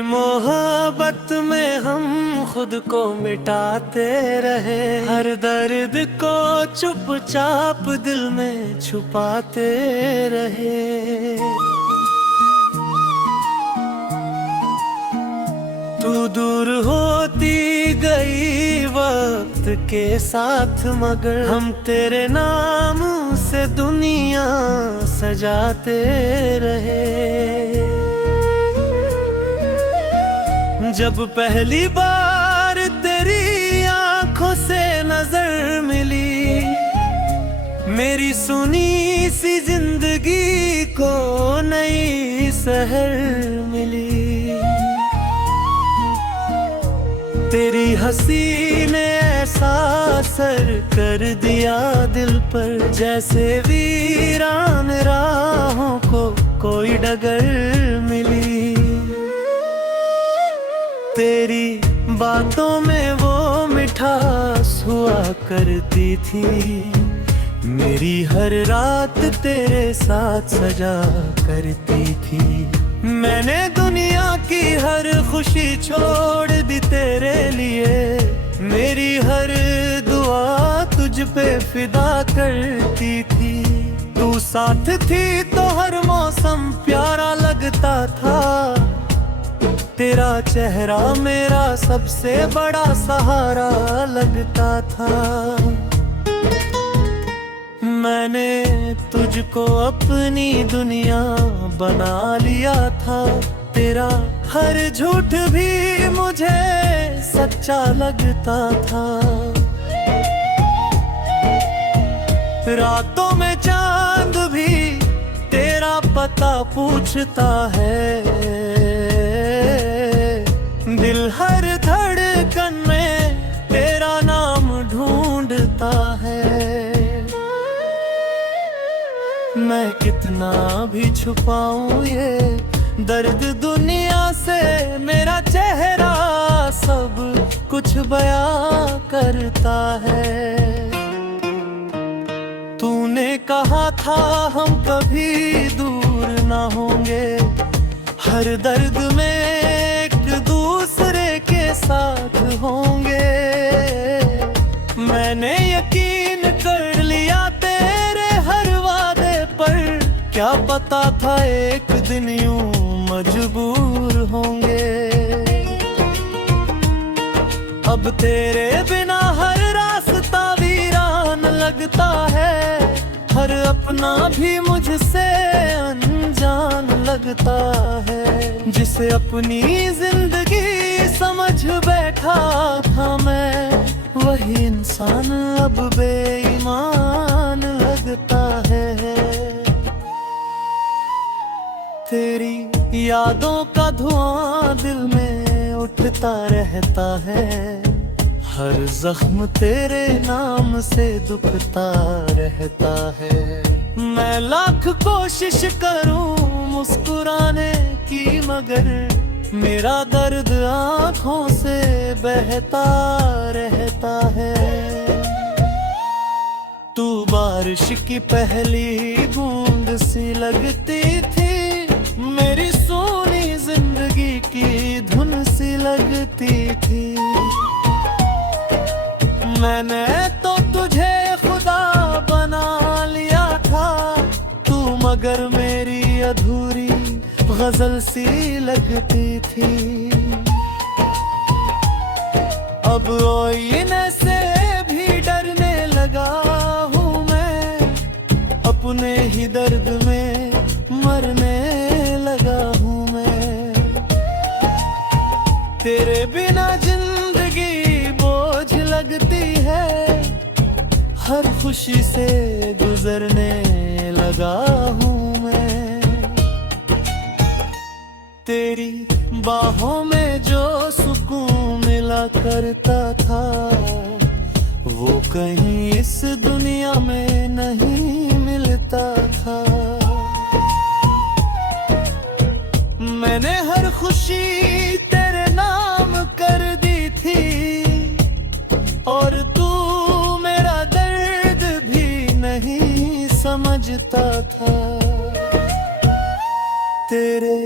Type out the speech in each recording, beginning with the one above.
तेरी मोहब्बत में हम खुद को मिटाते रहे, हर दर्द को चुपचाप दिल में छुपाते रहे। तू दूर होती गई वक्त के साथ, मगर हम तेरे नाम से दुनिया सजाते रहे। जब पहली बार तेरी आंखों से नजर मिली, मेरी सुनी सी जिंदगी को नई सहर मिली। तेरी हंसी ने ऐसा असर कर दिया दिल पर, जैसे वीरान राहों को कोई डगर मिली। तेरी बातों में वो मिठास हुआ करती थी, मेरी हर रात तेरे साथ सजा करती थी। मैंने दुनिया की हर खुशी छोड़ दी तेरे लिए, मेरी हर दुआ तुझ पे फिदा करती थी। तू साथ थी तो हर मौसम प्यारा लगता था, तेरा चेहरा मेरा सबसे बड़ा सहारा लगता था। मैंने तुझको अपनी दुनिया बना लिया था, तेरा हर झूठ भी मुझे सच्चा लगता था। रातों में चांद भी तेरा पता पूछता है, दिल हर धड़कन में तेरा नाम ढूंढता है। मैं कितना भी छुपाऊं ये दर्द दुनिया से, मेरा चेहरा सब कुछ बयां करता है। तूने कहा था हम कभी दूर ना होंगे, हर दर्द में एक दूसरे के साथ होंगे। मैंने यकीन कर लिया तेरे हर वादे पर, क्या पता था एक दिन यूं मजबूर होंगे। अब तेरे बिना हर रास्ता वीरान लगता है, हर अपना भी मुझसे अनजान लगता है। जिसे अपनी जिंदगी समझ बैठा था मैं, वही इंसान अब बेईमान लगता है। तेरी यादों का धुआं दिल में उठता रहता है, हर जख्म तेरे नाम से दुखता रहता है। मैं लाख कोशिश करूं मुस्कुराने की, मगर मेरा दर्द आंखों से बहता रहता है। तू बारिश की पहली बूंद सी लगती थी, मेरी सोनी जिंदगी की धुन सी लगती थी। मैंने तो तुझे खुदा बना लिया था, तू मगर मेरी अधूरी गजल सी लगती थी। अब रोने से भी डरने लगा हूँ मैं, अपने ही दर्द में मरने लगा हूँ मैं। तेरे बिना जिंदगी बोझ लगती है, हर खुशी से गुजरने लगा हूँ मैं। तेरी बाहों में जो सुकून मिला करता था, वो कहीं इस दुनिया में नहीं मिलता था। मैंने हर खुशी तेरे नाम कर दी थी, और तू मेरा दर्द भी नहीं समझता था। तेरे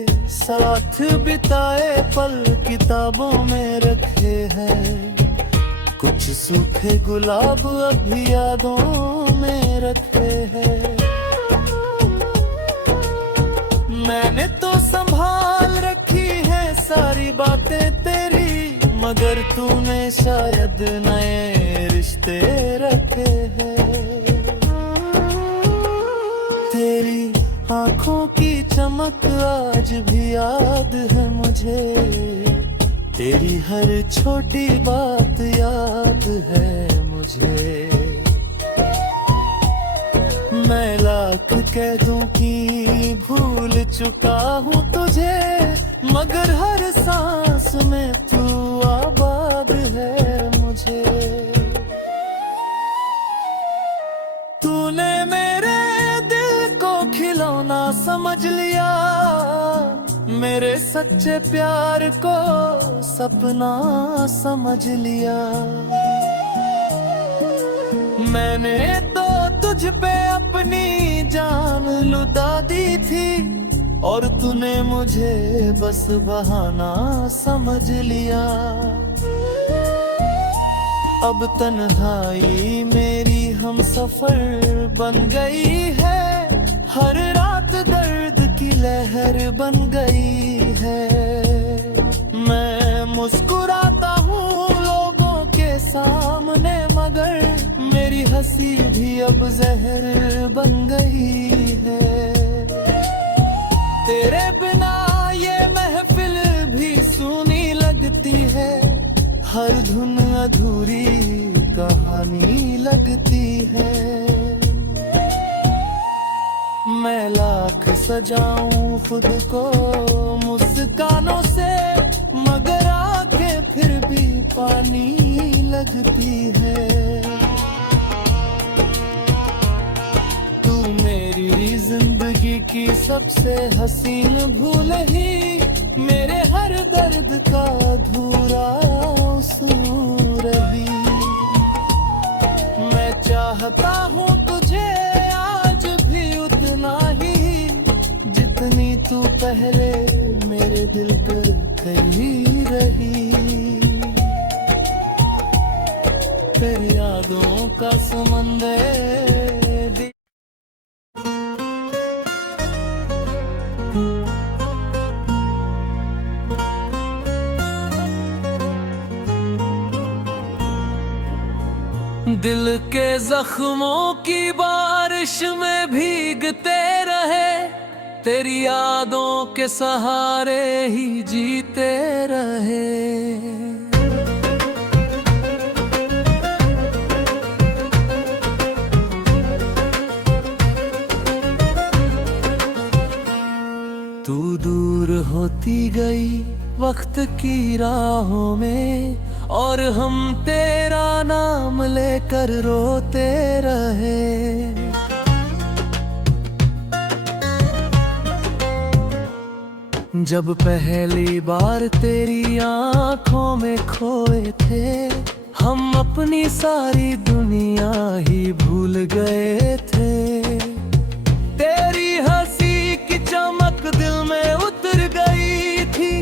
साथ बिताए पल किताबों में रखे हैं, कुछ सूखे गुलाब अभी यादों में रखे हैं। मैंने तो संभाल रखी है सारी बातें तेरी, मगर तूने शायद नए रिश्ते रखे हैं। तेरी आंखों की चमक आज भी याद है मुझे, तेरी हर छोटी बात याद है मुझे। मैं लाख कह दूं कि भूल चुका हूँ तुझे, मगर हर सांस में तू आबाद है मुझे। तूने मेरे दिल को खिलौना समझ लिया, मेरे सच्चे प्यार को सपना समझ लिया। मैंने तो तुझ पे अपनी जान लुटा दी थी, और तूने मुझे बस बहाना समझ लिया। अब तन्हाई मेरी हम सफर बन गई है, हर रात दर्द की लहर बन गई है। मैं मुस्कुराता हूँ लोगों के सामने, मगर मेरी हंसी भी अब जहर बन गई है। तेरे बिना ये महफिल भी सूनी लगती है, हर धुन अधूरी कहानी लगती है। मैं लाख सजाऊं खुद को मुस्कानों से, मगर आंखें फिर भी पानी लगती है। तू मेरी जिंदगी की सबसे हसीन भूल ही, मेरे हर दर्द का अधूरा सूर रही। मैं चाहता हूँ तुझे आज भी उतना ही, जितनी तू पहले मेरे दिल पर कहीं रही। तेरी यादों का समंदर दिल के जख्मों की बारिश में भीगते रहे, तेरी यादों के सहारे ही जीते रहे। तू दूर होती गई वक्त की राहों में, और हम तेरा नाम लेकर रोते रहे। जब पहली बार तेरी आंखों में खोए थे, हम अपनी सारी दुनिया ही भूल गए थे। तेरी हंसी की चमक दिल में उतर गई थी,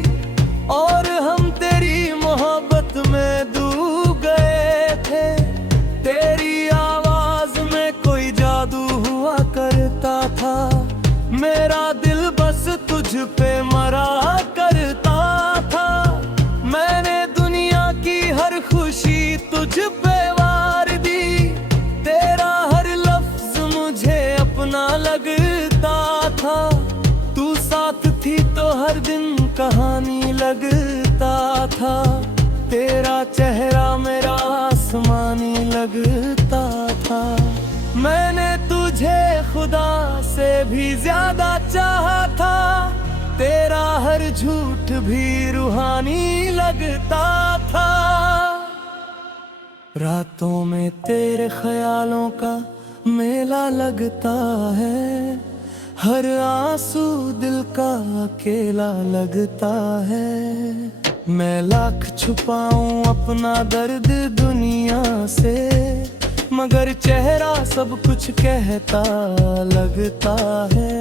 और हम तेरी मोहब्बत में डूब गए थे। तेरी आवाज में कोई जादू हुआ करता था, मेरा दिल बस तुझ पे मरा करता था। मैंने दुनिया की हर खुशी तुझ पे वार दी, तेरा हर लफ्ज मुझे अपना लगता था। तू साथ थी तो हर दिन कहानी लगता था, तेरा चेहरा मेरा आसमानी लगता था। मैंने तुझे खुदा से भी ज्यादा चाहा था, तेरा हर झूठ भी रूहानी लगता था। रातों में तेरे ख्यालों का मेला लगता है, हर आंसू दिल का अकेला लगता है। मैं लाख छुपाऊं अपना दर्द दुनिया से, मगर चेहरा सब कुछ कहता लगता है।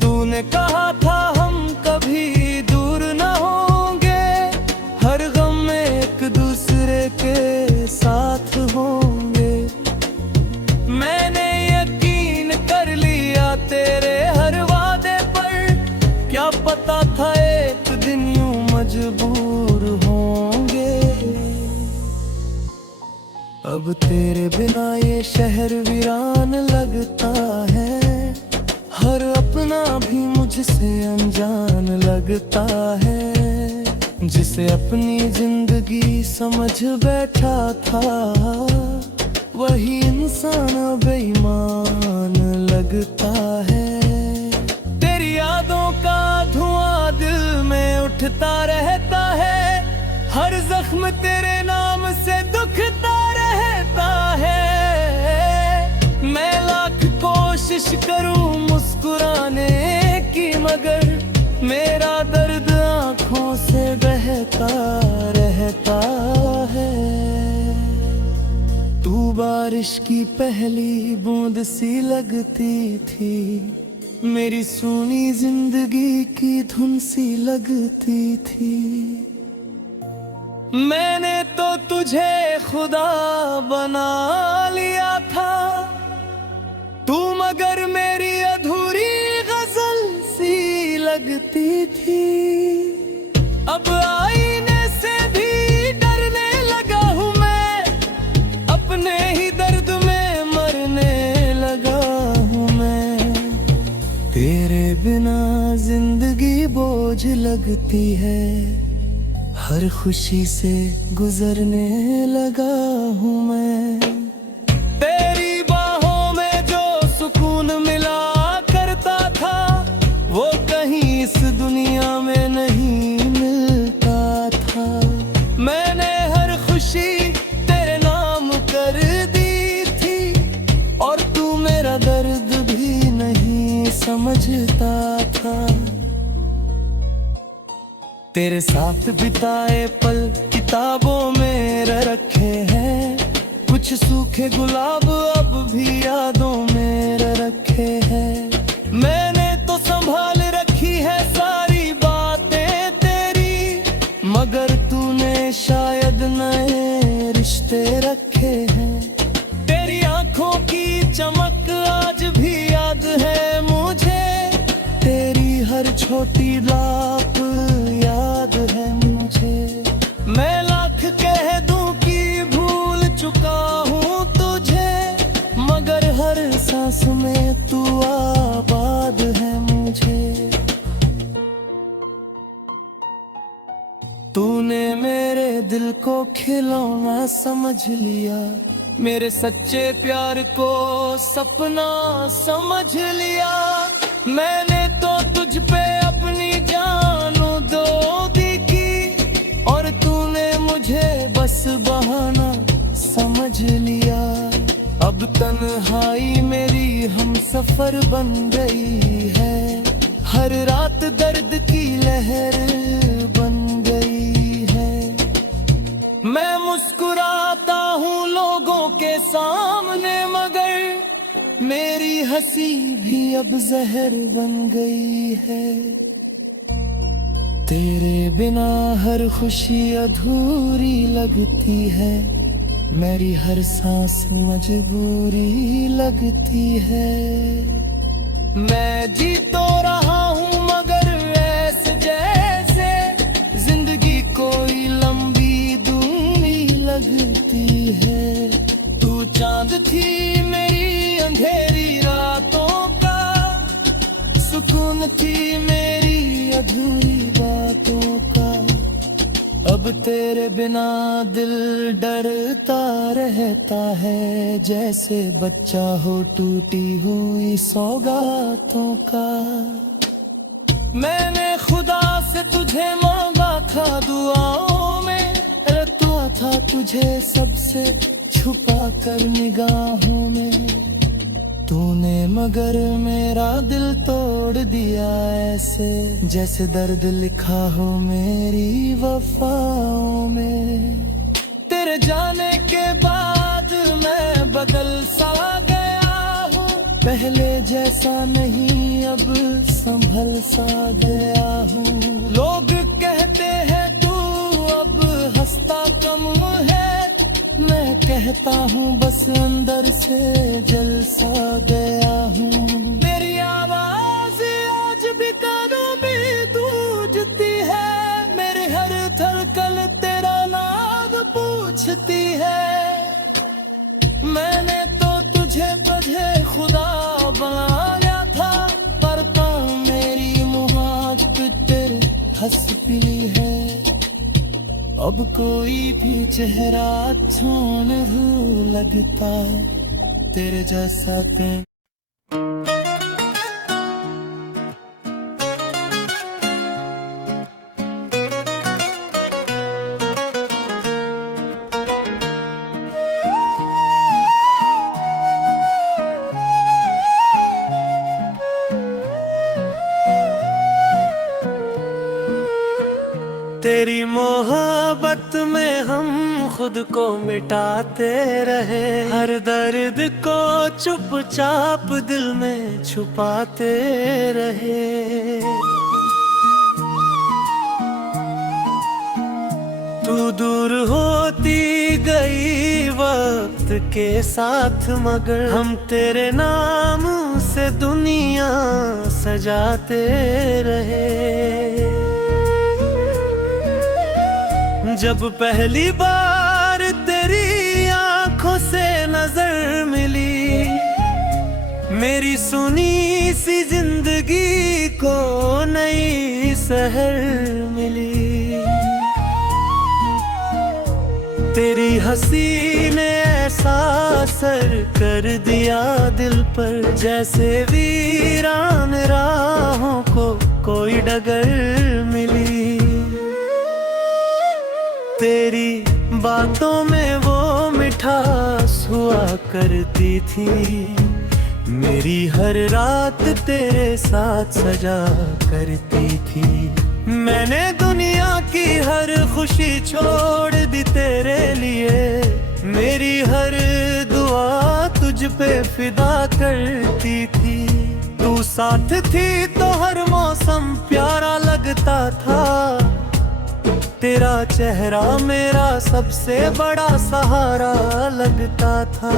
तूने कहा था हम अब तेरे बिना ये शहर वीरान लगता है, हर अपना भी मुझसे अनजान लगता है। जिसे अपनी जिंदगी समझ बैठा था, वही इंसान बेईमान लगता है। तेरी यादों का धुआं दिल में उठता रहता है, हर जख्म तेरे नाम से दुखता रहता है। मैं लाख कोशिश करूं मुस्कुराने की, मगर मेरा दर्द आंखों से बहता रहता है। तू बारिश की पहली बूंद सी लगती थी, मेरी सूनी जिंदगी की धुन सी लगती थी। मैंने तो तुझे खुदा बना लिया था, तू मगर मेरी अधूरी गजल सी लगती थी। अब आईने से भी डरने लगा हूँ मैं, अपने ही दर्द में मरने लगा हूँ मैं। तेरे बिना जिंदगी बोझ लगती है, हर खुशी से गुजरने लगा हूँ मैं। तेरी बाहों में जो सुकून मिला करता था, वो कहीं इस दुनिया में नहीं मिलता था। मैंने हर खुशी तेरे नाम कर दी थी, और तू मेरा दर्द भी नहीं समझता था। तेरे साथ बिताए पल किताबों में रखे हैं, कुछ सूखे गुलाब अब भी यादों में रखे हैं। मैंने तो संभाल रखी है सारी बातें तेरी, मगर तूने शायद नए रिश्ते रखे हैं। तेरी आंखों की चमक आज भी याद है मुझे, तेरी हर छोटी लाप याद है मुझे। मैं लाख कह दूं कि भूल चुका हूँ तुझे, मगर हर सांस में तू आबाद है मुझे। तूने मेरे दिल को खिलौना समझ लिया, मेरे सच्चे प्यार को सपना समझ लिया। मैंने तो तुझ पे अपनी जानो दो दी की, और तूने मुझे बस बहाना समझ लिया। अब तन्हाई मेरी हम सफर बन गई है, हर रात दर्द की लहर बन गई है। मैं मुस्कुराता हूँ लोगों के सामने, मगर मेरी हंसी भी अब जहर बन गई है। तेरे बिना हर खुशी अधूरी लगती है, मेरी हर सांस मजबूरी लगती है। मैं जी तो रहा हूँ मगर ऐसे जैसे जिंदगी कोई लंबी दूरी लगती है। तू चांद थी मेरी अंधेरी रातों का, सुकून थी मेरी अधूरी बातों का। अब तेरे बिना दिल डरता रहता है, जैसे बच्चा हो टूटी हुई सौगातों का। मैंने खुदा से तुझे मांगा था दुआओं में, रखता था तुझे सबसे छुपा कर निगाहों में। तूने मगर मेरा दिल तोड़ दिया ऐसे, जैसे दर्द लिखा हो मेरी वफाओं में। तेरे जाने के बाद मैं बदल सा गया हूँ, पहले जैसा नहीं अब संभल सा गया हूँ। लोग कहते हैं तू अब हंसता कम है, मैं कहता हूँ बस अंदर से जल सा गया हूँ। मेरी आवाज आज भी कानों में गूंजती है, मेरे हर धड़कन तेरा नाम पूछती है। पीली है। अब कोई भी चेहरा अच्छा लगता है तेरे जैसा तेरे। तेरी मोहब्बत में हम खुद को मिटाते रहे, हर दर्द को चुपचाप दिल में छुपाते रहे। तू दूर होती गई वक्त के साथ, मगर हम तेरे नाम से दुनिया सजाते रहे। जब पहली बार तेरी आंखों से नजर मिली, मेरी सुनी सी जिंदगी को नई सहर मिली। तेरी हंसी ने ऐसा असर कर दिया दिल पर, जैसे वीरान राहों को कोई डगर मिली। तेरी बातों में वो मिठास हुआ करती थी, मेरी हर रात तेरे साथ सजा करती थी। मैंने दुनिया की हर खुशी छोड़ दी तेरे लिए, मेरी हर दुआ तुझ पे फिदा करती थी। तू साथ थी तो हर मौसम प्यारा लगता था, तेरा चेहरा मेरा सबसे बड़ा सहारा लगता था।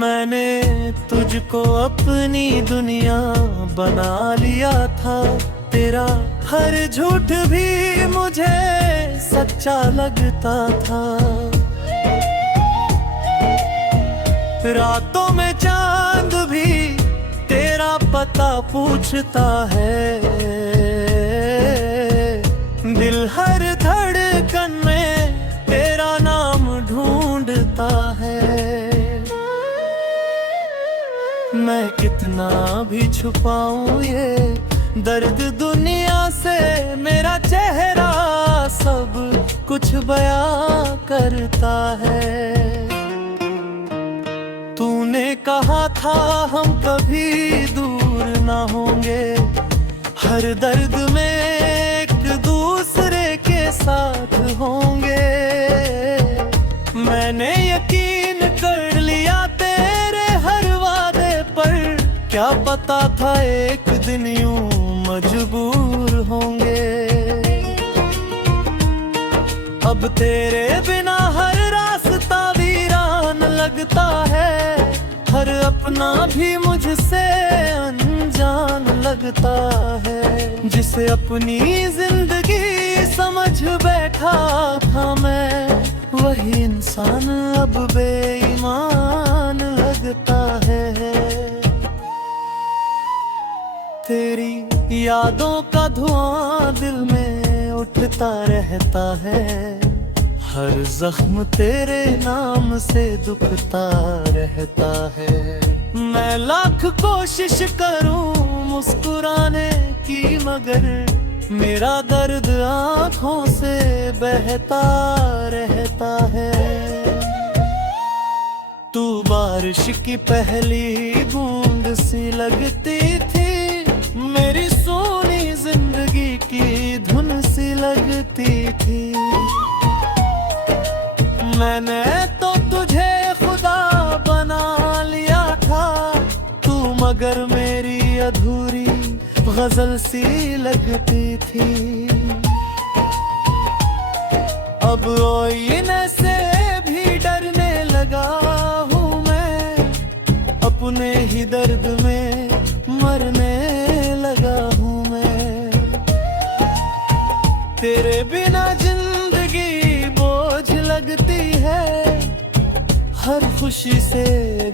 मैंने तुझको अपनी दुनिया बना लिया था, तेरा हर झूठ भी मुझे सच्चा लगता था। रातों में चांद भी तेरा पता पूछता है, दिल हर धड़कन में तेरा नाम ढूंढता है। मैं कितना भी छुपाऊं ये दर्द दुनिया से, मेरा चेहरा सब कुछ बयां करता है। तूने कहा था हम कभी दूर ना होंगे, हर दर्द में एक दूसरे के साथ होंगे। मैंने यकीन कर लिया तेरे हर वादे पर, क्या पता था एक दिन यूं मजबूर होंगे। अब तेरे बिना हर रास्ता वीरान लगता है, हर अपना भी मुझसे अनजान लगता है। जिसे अपनी जिंदगी समझ बैठा था मैं, वही इंसान अब बेईमान लगता है। तेरी यादों का धुआं दिल में उठता रहता है, हर जख्म तेरे नाम से दुखता रहता है। मैं लाख कोशिश करूं मुस्कुराने की, मगर मेरा दर्द आँखों से बहता रहता है। तू बारिश की पहली बूंद सी लगती थी, मेरी सोनी जिंदगी की धुन सी लगती थी। मैंने तो तुझे खुदा बना लिया था, तू मगर मेरी अधूरी गजल सी लगती थी। अब आईने से भी डरने लगा हूँ मैं, अपने ही दर्द में मरने लगा हूँ मैं। तेरे बिना जिंदगी बोझ लगती है, हर खुशी से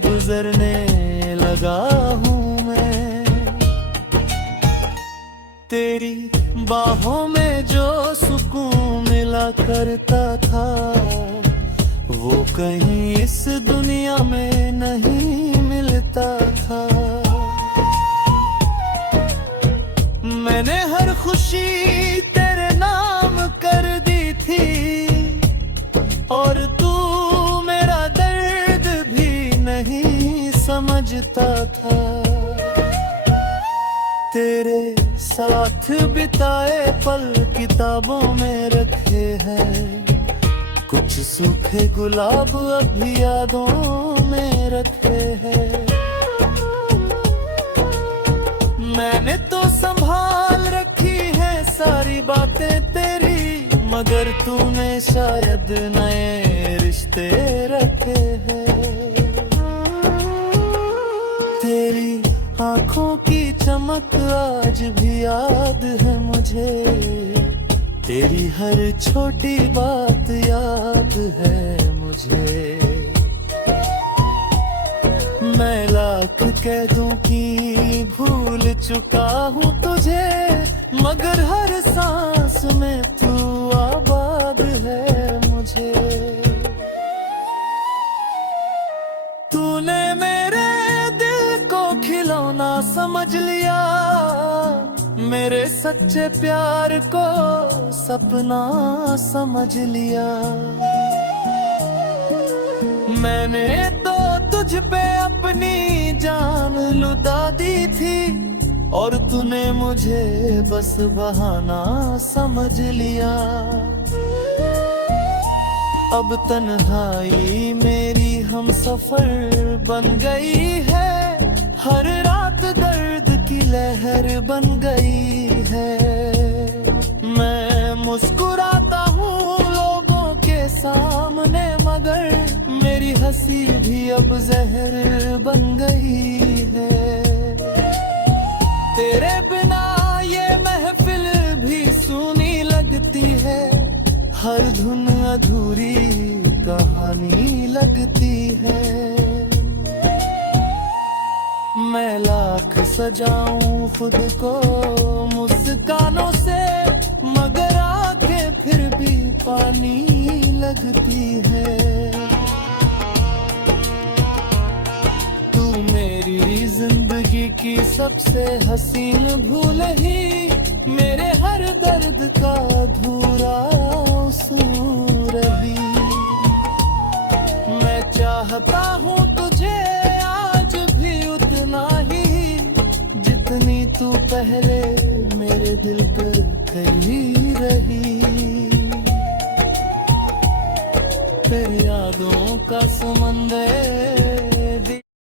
गुजरने लगा हूँ मैं। तेरी बाहों में जो सुकून मिला करता था, वो कहीं इस दुनिया में नहीं मिलता था। मैंने हर खुशी तेरे नाम कर दी थी, और तू मेरा दर्द भी नहीं समझता था। तेरे साथ बिताए पल किताबों में रखे हैं, कुछ सूखे गुलाब अभी यादों में रखे हैं। मैंने तो संभाल रखी है सारी बातें तेरी, मगर तूने शायद नए रिश्ते रखे हैं। तेरी आंखों की चमक आज भी याद है मुझे, तेरी हर छोटी बात याद है मुझे। मैं लाख कह दूं कि भूल चुका हूँ तुझे, मगर हर सांस में तू आबाद है मुझे। तूने मेरे खिलौना समझ लिया, मेरे सच्चे प्यार को सपना समझ लिया। मैंने तो तुझ पे अपनी जान लुटा दी थी, और तूने मुझे बस बहाना समझ लिया। अब तन्हाई मेरी हम सफर बन गई है, हर रात दर्द की लहर बन गई है। मैं मुस्कुराता हूँ लोगों के सामने, मगर मेरी हंसी भी अब जहर बन गई है। तेरे बिना ये महफिल भी सूनी लगती है, हर धुन अधूरी कहानी लगती है। मैं लाख सजाऊं खुद को मुस्कानों से, मगर आंखें फिर भी पानी लगती है। तू मेरी जिंदगी की सबसे हसीन भूल ही, मेरे हर दर्द का अधूरा सूर भी। मैं चाहता हूँ तुझे जितनी तू पहले मेरे दिल पे कहीं रही। फिर यादों का समंदर